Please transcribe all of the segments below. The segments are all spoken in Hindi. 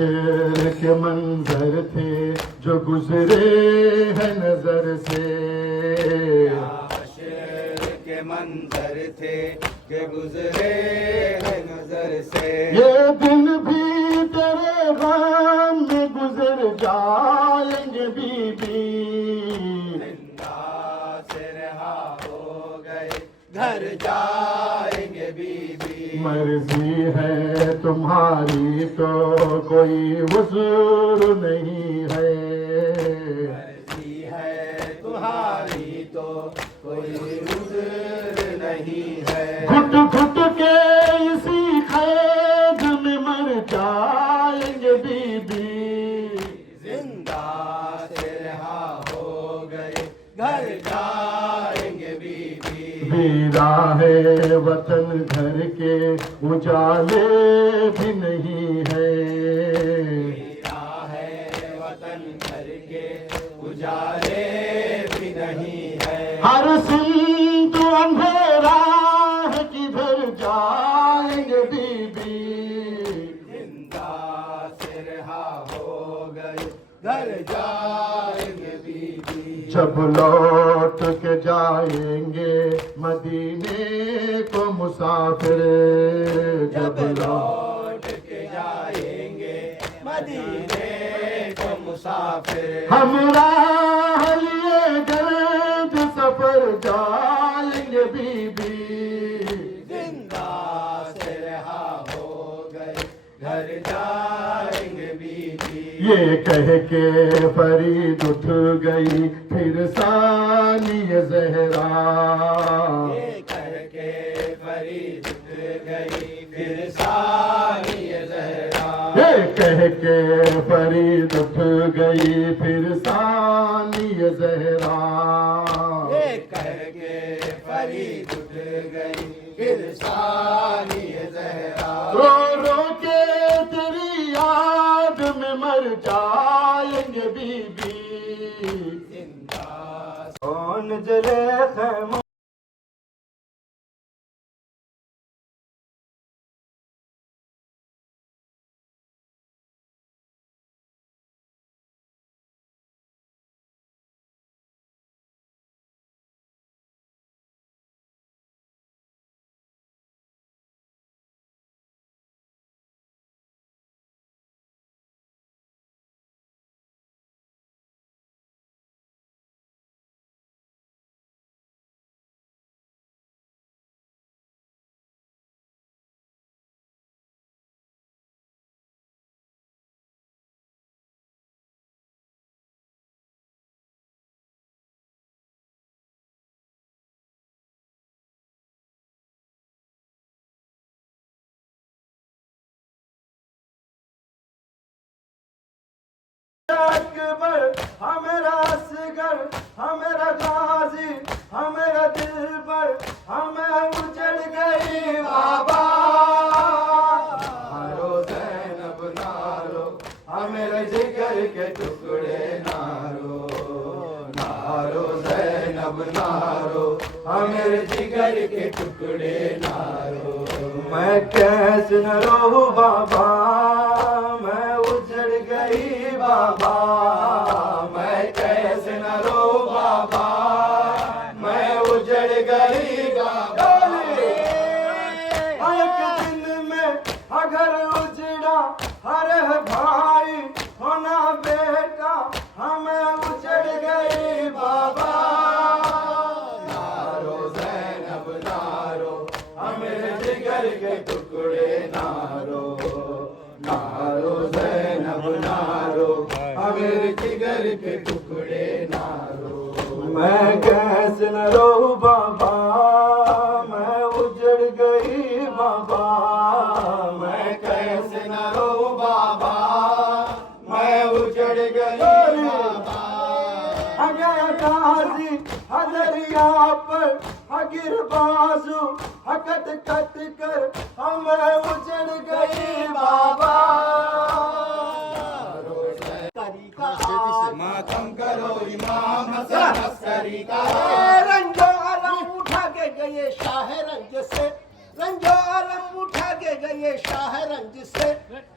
हश्र के मंजर थे जो गुजरे हैं नजर से, हश्र के मंजर थे के गुजरे हैं नजर से। ये दिन भी तेरे गम में गुजर जाएंगे बीबी, जिंदा से रहा हो गए घर जाएंगे बीबी। मर्जी है तुम्हारी तो कोई वसूल नहीं है, मर्जी है तुम्हारी तो कोई उज़्र नहीं है। घुट घुट के इसी कैद में मर जाएंगे बीबी, जिंदा से रहा हो गए घर जाएंगे बीबी। वीरा है वतन घर के उजाले भी नहीं है, मेरा है वतन घर के उजाले भी नहीं है। हर सिंह तो अंधेरा है किधर जाएंगे बीबी, जिंदा से रहा हो गए घर जाएंगे बीबी। जब लौट के जाएंगे मदीने को मुसाफिर, जब लौट के जाएंगे मदीने को मुसाफिर। हम राह लिए गर्द सफर जाएंगे बीबी, जिंदा से रहा हो गए घर जाएंगे बीबी। ये कह के फरीद उठ गई फिर सानिय ज़हरा, ये कह के फरीद उठ गई फिर सानिय ज़हरा। ये कह के फरीद उठ गई फिर सानिय ज़हरा, ये कह के फरीद उठ गई फिर सानिय ज़हरा। रो रो के तेरी याद में मर जाएंगे बीबी, जिंदा कौन जले खैम अकबर हमेरा असगर हमेरा गाजी हमेरा दिल पर हमें उजड़ गई बाबा। नारो ज़ैनब नारो हमेरे जिगर के टुकड़े नारो। नारो ज़ैनब नारो हमेरे जिगर के टुकड़े नारो। मैं कैसे न रहूं बाबा, मैं उजड़ गई बाबा, मैं कैसे न रो बाबा, मैं उजड़ गई बाबा। एक दिन में अगर उजड़ा अरे भाई होना बेटा हमें उजड़ गई बाबा। नारो ज़ैनब नारो हमेरे जिगर के टुकड़े नारो। नारो ज़ैनब नारो हमेरे जिगर के टुकड़े नारो। मैं कैसे न रहूं बाबा, मैं उजड़ गई बाबा, मैं कैसे न रो बाबा, मैं उजड़ गई बाबा। अगर गाजी हजरिया पर अगिर बाजू हकत कट कर हमें उजड़ गई बाबा। मातम करो इमाम हसन अस्करी का। रंजो आलम उठा के गए शाह रंज से, रंजो आलम उठा भागे गए शाहरंज से,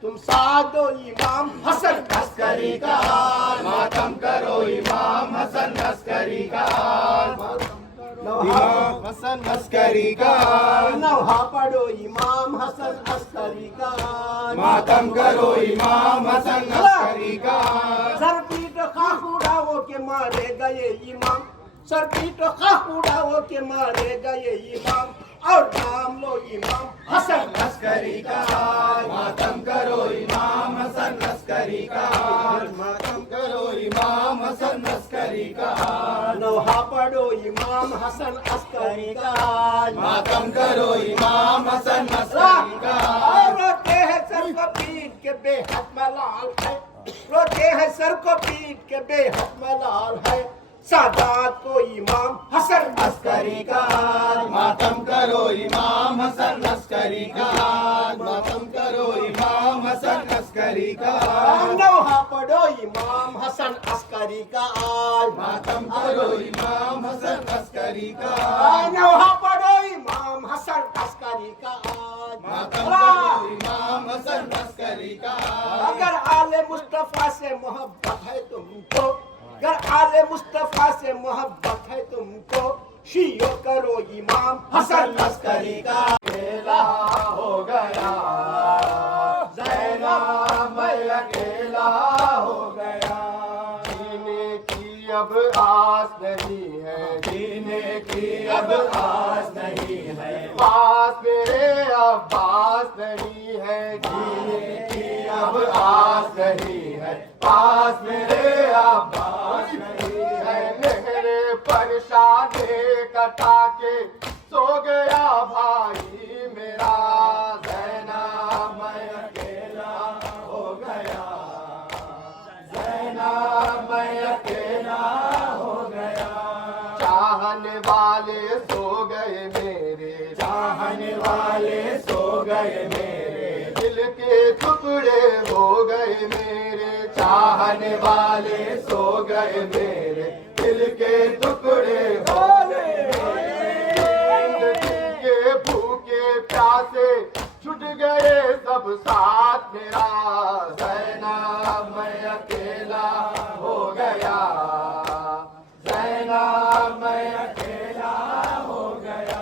तुम साथ दो इमाम हसन अस्करी का। मातम करो इमाम हसन अस्करी का। इमाम हसन अस्करी का। नौहा पढ़ो इमाम हसन अस्करी का। मातम करो इमाम हसन अस्करी का। सर पीट खाक उड़ाओ के मारे गए इमाम, सर पीट खाक उड़ाओ के मारे गए इमाम, और नाम लो इमाम हसन अस्करी का। मातम करो इमाम हसन अस्करी का। मातम करो इमाम हसन अस्करी का। नौहा पढ़ो इमाम हसन अस्करी का। मातम करो इमाम हसन अस्करी का। रोते हैं सर को पीट के बेहद मलाल है, रोते हैं सर को पीट के बेहद मलाल है, सादात को इमाम हसन अस्करी का। मातम करो इमाम हसन अस्करी का। मातम करो इमाम हसन अस्करी का। नौहा पढ़ो इमाम हसन अस्करी का। मातम करो इमाम हसन अस्करी का। नौहा पढ़ो इमाम हसन अस्करी का। मातम करो इमाम हसन अस्करी का। अगर आले मुस्तफा से मोहब्बत है तुमको, अगर आले मुस्तफा से मोहब्बत है तुमको, शियो करो इमाम हसन अस्करी का। अकेला हो गया ज़ैनब, मैं अकेला हो गया। जीने की अब आस नहीं है, जीने की अब आस नहीं है। पास मेरे अब्बास नहीं है, जीने की अब आस नहीं है। पास मेरे अब्बास नहीं है। मेरे परशाने कटा के सो गया भाई मेरा, ज़ैनब मैं अकेला हो गया। ज़ैनब मैं अकेला हो गया। चाहने वाले सो गए मेरे, चाहने वाले सो गए मेरे। दिल के टुकड़े हो गए मेरे, चाहने वाले सो गए मेरे। दिल के टुकड़े हो गए मेरे। के भूखे प्यासे छूट गए सब साथ मेरा, ज़ैनब मैं अकेला हो गया। ज़ैनब मैं अकेला हो गया।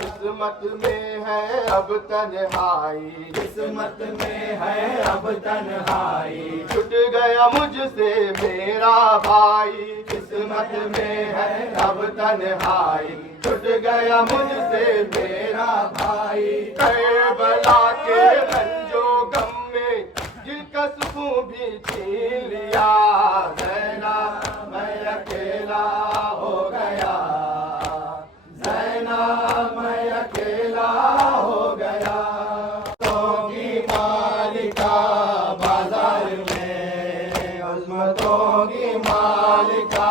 किस्मत में है अब तन्हाई, किस्मत में है अब तन्हाई। छूट गया मुझसे मेरा भाई, किस्मत में है अब तन्हाई। छूट गया मुझसे मेरा भाई। करबला के रंजो गम में दिल का सुकून भी छीन लिया, ज़ैनब मैं अकेला हो गया। ज़ैनब मैं अकेला हो गया। तो की मालिका बाजार में, अज़मतों की मालिका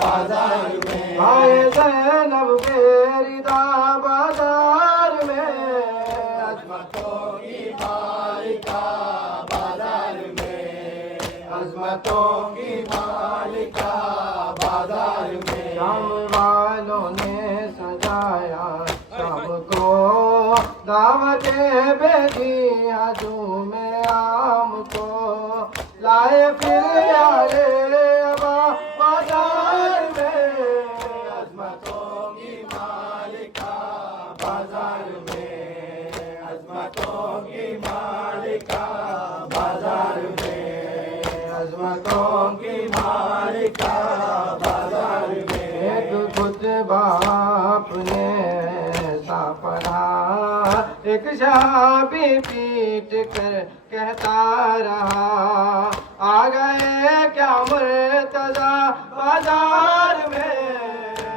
बाजार में। आए ज़ैनब बेरिदा बाजार में, अज़मतों की मालिका बाजार में। अज़मतों की मालिका बाजार में। शाम वालों ने सजाया सबको, दावतें भेजी हजूम आम को। लाए फिर यारे अबा बाजार में, अज़मतों की मालिका बाजार में। अज़मतों की मालिका बाजार में। अज़मतों की मालिका बाजार में। एक खुतबा आपने सा पढ़ा, एक शहाबी पीट कर कहता रहा, आ गए क्या मुर्तज़ा बाजार में।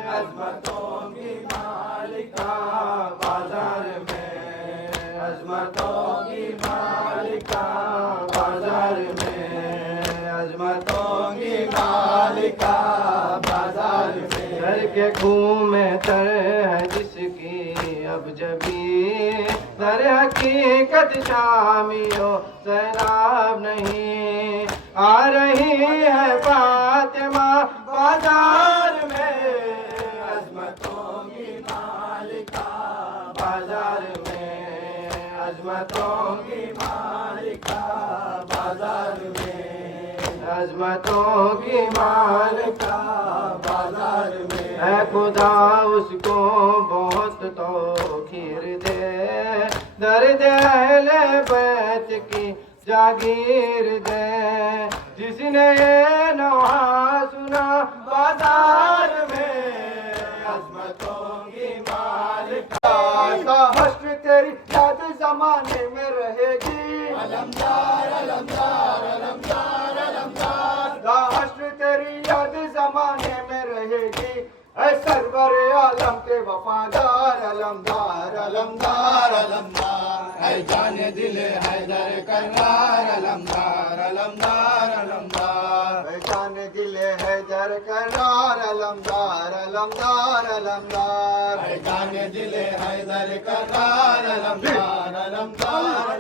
अज़मतों की मालिका बाजार में। अज़मतों की मालिका बाजार में। अज़मतों की मालिका बाजार में। घर के घूमे तर है जिसकी अब जबी, दर हकीकत शामियो ज़ैनब नहीं। आ रही है फातिमा बाजार में, अज़मतों की मालिका बाजार में। अजमतों की मालिका बाजार में है खुदा उसको बहुत तो खीर दे दर्द अहले बैत की जागीर दे जिसने ये नवा सुना बाजार में अजमतों की मालिका हश्र तेरी याद जमाने में रहेगी अलमदार अलमदार अलमदार अलमदार हश्र तेरी याद जमाने में रहेगी ऐ सरवर आलम के वफादार अलमदार अलमदार अलमदार है जाने दिल हैदर करार अलमदार अलमदार अलमदार ऐ जाने दिल हैदर करार अलमदार अलमदार अलमदार है जाने दिल हैदर करार अलमदार अलमदार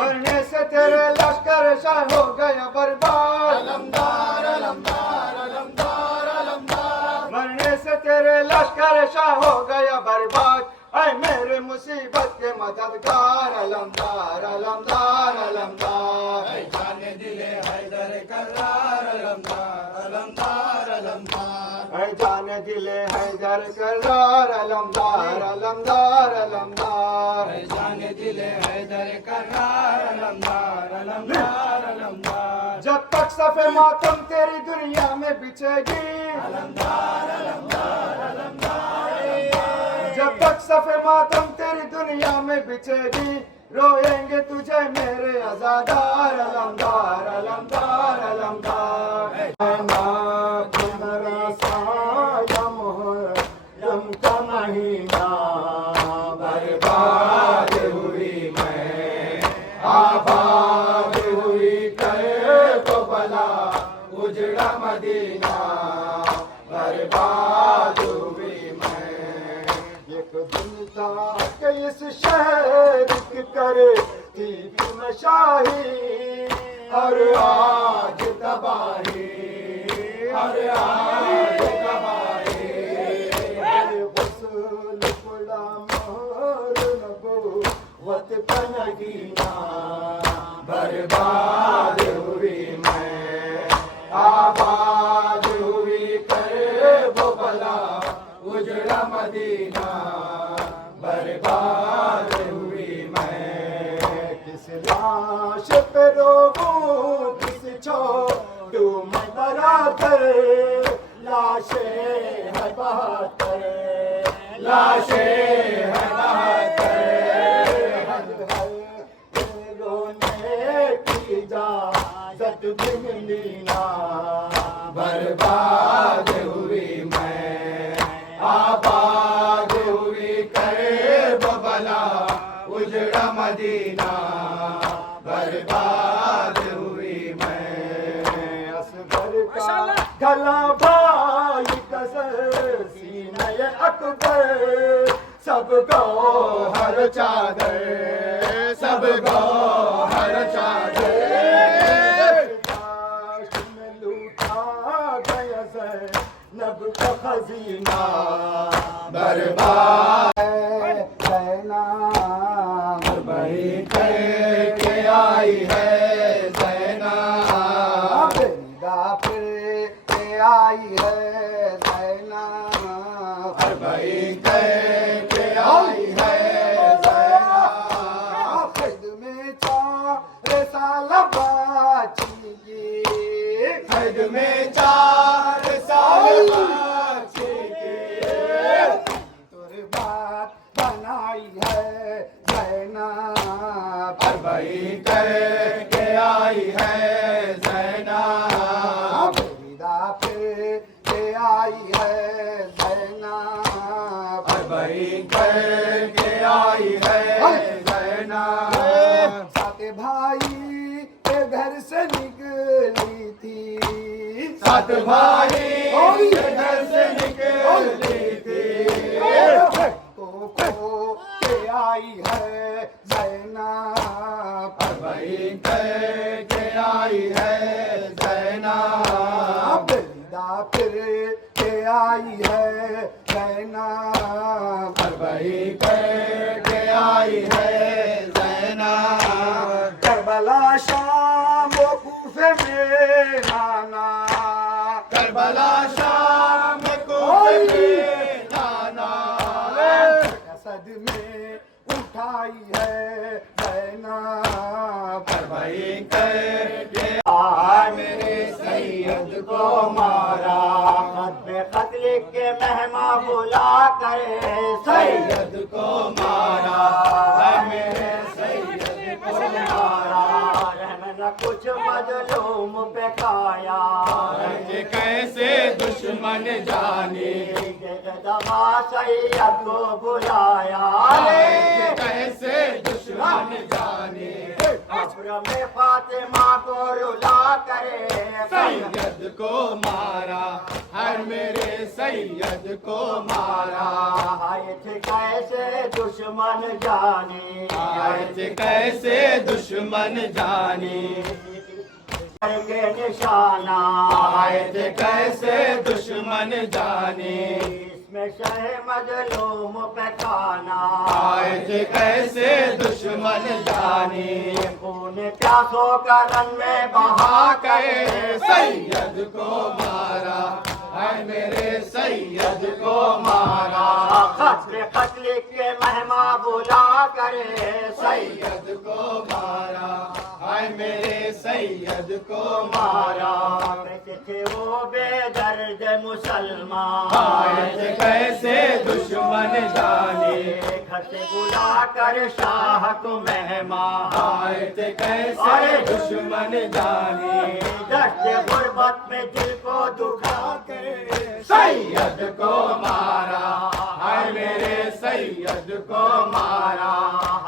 मरने से तेरे लश्कर शाह हो गया बर्बाद अलमदार अलमदार अलमदार अलमदार मरने से तेरे लश्कर शाह हो गया बर्बाद ऐ मेरे मुसीबत के मददगार अलमदार अलमदार अलमदार है जाने दिल हैदर करार अलमदार अलमदार अलमदार ऐ जाने दिले हैदर करार अलमदार अलमदार अलमदार है जाने दिल हैदर करार अलमदार अलमदार अलमदार जब तक सफे मातम तेरी दुनिया में बिछेगी अलमदार अलमदार अलमदार जब तक सफे मातम तेरी दुनिया में बिछेगी रोएंगे तुझे मेरे अज़ादार अलमदार अलमदार अलमदार तुम्हारा सायम यम का महीना बर्बाद हुई मैं आबाद हुई करे तो भला उजड़ा मदीना बर्बाद हुई मैं एक दिन था कि इस शहर की करे थी नशाही और आज तबाही और आज तबाही वसूल पड़ा मोर नबूवत का नगीना बर्बाद हुई मैं आबाद हुई करे वो भला उजड़ा मदीना बर्बाद हुई मैं किस लाश पे रोऊं किस छोड़ू मैं बराबर लाशें है बहत्तर लाशें है बहत्तर रोने की इजाज़त भी मिली ना बर्बाद हुई मैं आबाद हुई करे बबला उजड़ा मदीना बर्बाद हुई मैं असगर का गला भाई कसर सीने अकबर सबको हर चादर सबको हर चादर काश में लूटा गया नब का खजीना बर्बाद रहना बही के आई है ज़ैना बेदा फिर के आई है ज़ैना बही के आई है ज़ैना खुद में चार साल बाची खैद में 4 साल बाची बात बनाई है ज़ैना बही के आई है ज़ैना बेदा फिर के आई है ज़ैना बही के आई है ज़ैना साथ भाई के घर से निकली थी 7 भाई के घर से निकली थी को के आई है ज़ैना बही के आई है ज़ैना बेदा फिर के आई है ज़ैना बही के आई है ज़ैना करबला शाम वो से मेलाना, करबला शाम को मेलाना, असद में उठाई है ज़ैनब, भाई कर मेरे सैयद को मारा, खत पे खत लिख के मेहमा बुला करे सैयद को मारा, है मेरे सैयद को मारा, रहमना कुछ मजलूम पे खाया, ये कैसे दुश्मन जाने, दबा सैयद को बुलाया, ये कैसे दुश्मन जाने, कब्र में फातिमा को रुला करे सैयद को मारा, हर मेरे सैयद को मारा, आए थे कैसे दुश्मन जाने, आए थे कैसे दुश्मन जाने, के निशाना, आए थे कैसे दुश्मन जाने, इसमें शह मजलूम पे खाना, आए थे कैसे दुश्मन जाने, खून प्यासों का रन में बहा के सैयद को मारा, है मेरे सैयद को मारा, खत पे खत लिख के मेहमा बुला करे सैयद को मारा, है मेरे सैयद को मारा, कैसे थे वो बेदर्द मुसलमान, आए थे कैसे दुश्मन जाने, घर से बुला कर शाह को मेहमान, आए थे कैसे दुश्मन जाने, दर्द गुर्बत में दिल को दुखा के सैयद को मारा, है मेरे सैयद को मारा,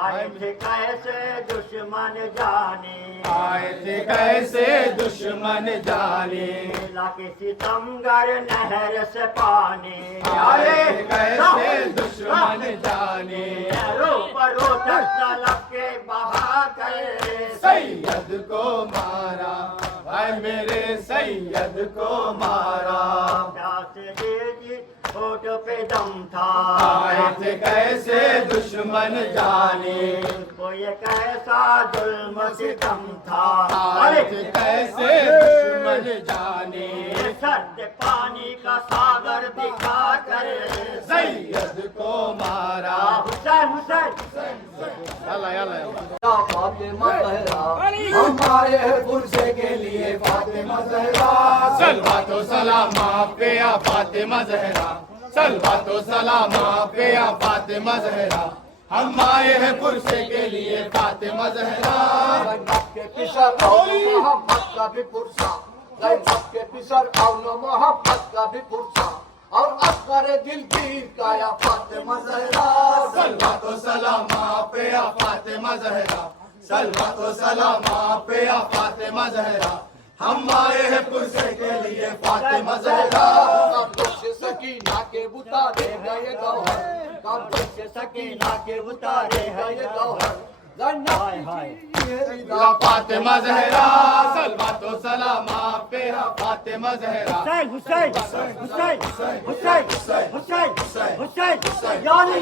आए थे कैसे दुश्मन जाने, आए थे कैसे दुश्मन जाने, लाके सितमगर नहर से पानी, आए थे कैसे दुश्मन जाने, पैरों पर तलब के बहा गए सैयद को मारा, है मेरे सैयद को मारा, प्यास दीजिए होठ पे दम था, आए थे कैसे दुश्मन जाने, वो ये कैसा जुल्म सितम था, आए थे कैसे दुश्मन जाने, सर्द पानी का सागर दिखा कर सैयद को मारा, हुसैन हुसैन फातिमा ज़हरा, हम आए हैं पुरसे के लिए फातिमा ज़हरा, सलवा तो सलामा पे या फातिमा ज़हरा, सलवा तो सलामा पे या फातिमा ज़हरा, हम आए हैं पुरसे के लिए फातिमा ज़हरा, ज़ैनब के पिसर और मोहब्बत का भी पुरसा, ज़ैनब के पिसर और मोहब्बत का भी पुरसा, और असगर दिलगीर का या फातिमा ज़हरा, सलवा तो सलामा पे या फातिमा ज़हरा, सलवा तो सलामा पे या फातिमा ज़हरा, हम आए हैं पुरसे के लिए फातिमा ज़हरा, कब्र से सकीना के उतारे है ये गौहर, कब्र से सकीना के उतारे है ये गौहर, ज़ैनब या फातिमा ज़हरा, सलवा तो सलामा पे या फातिमा ज़हरा, हुसैन हुसैन हुसैन हुसैन हुसैन हुसैन हुसैन यानी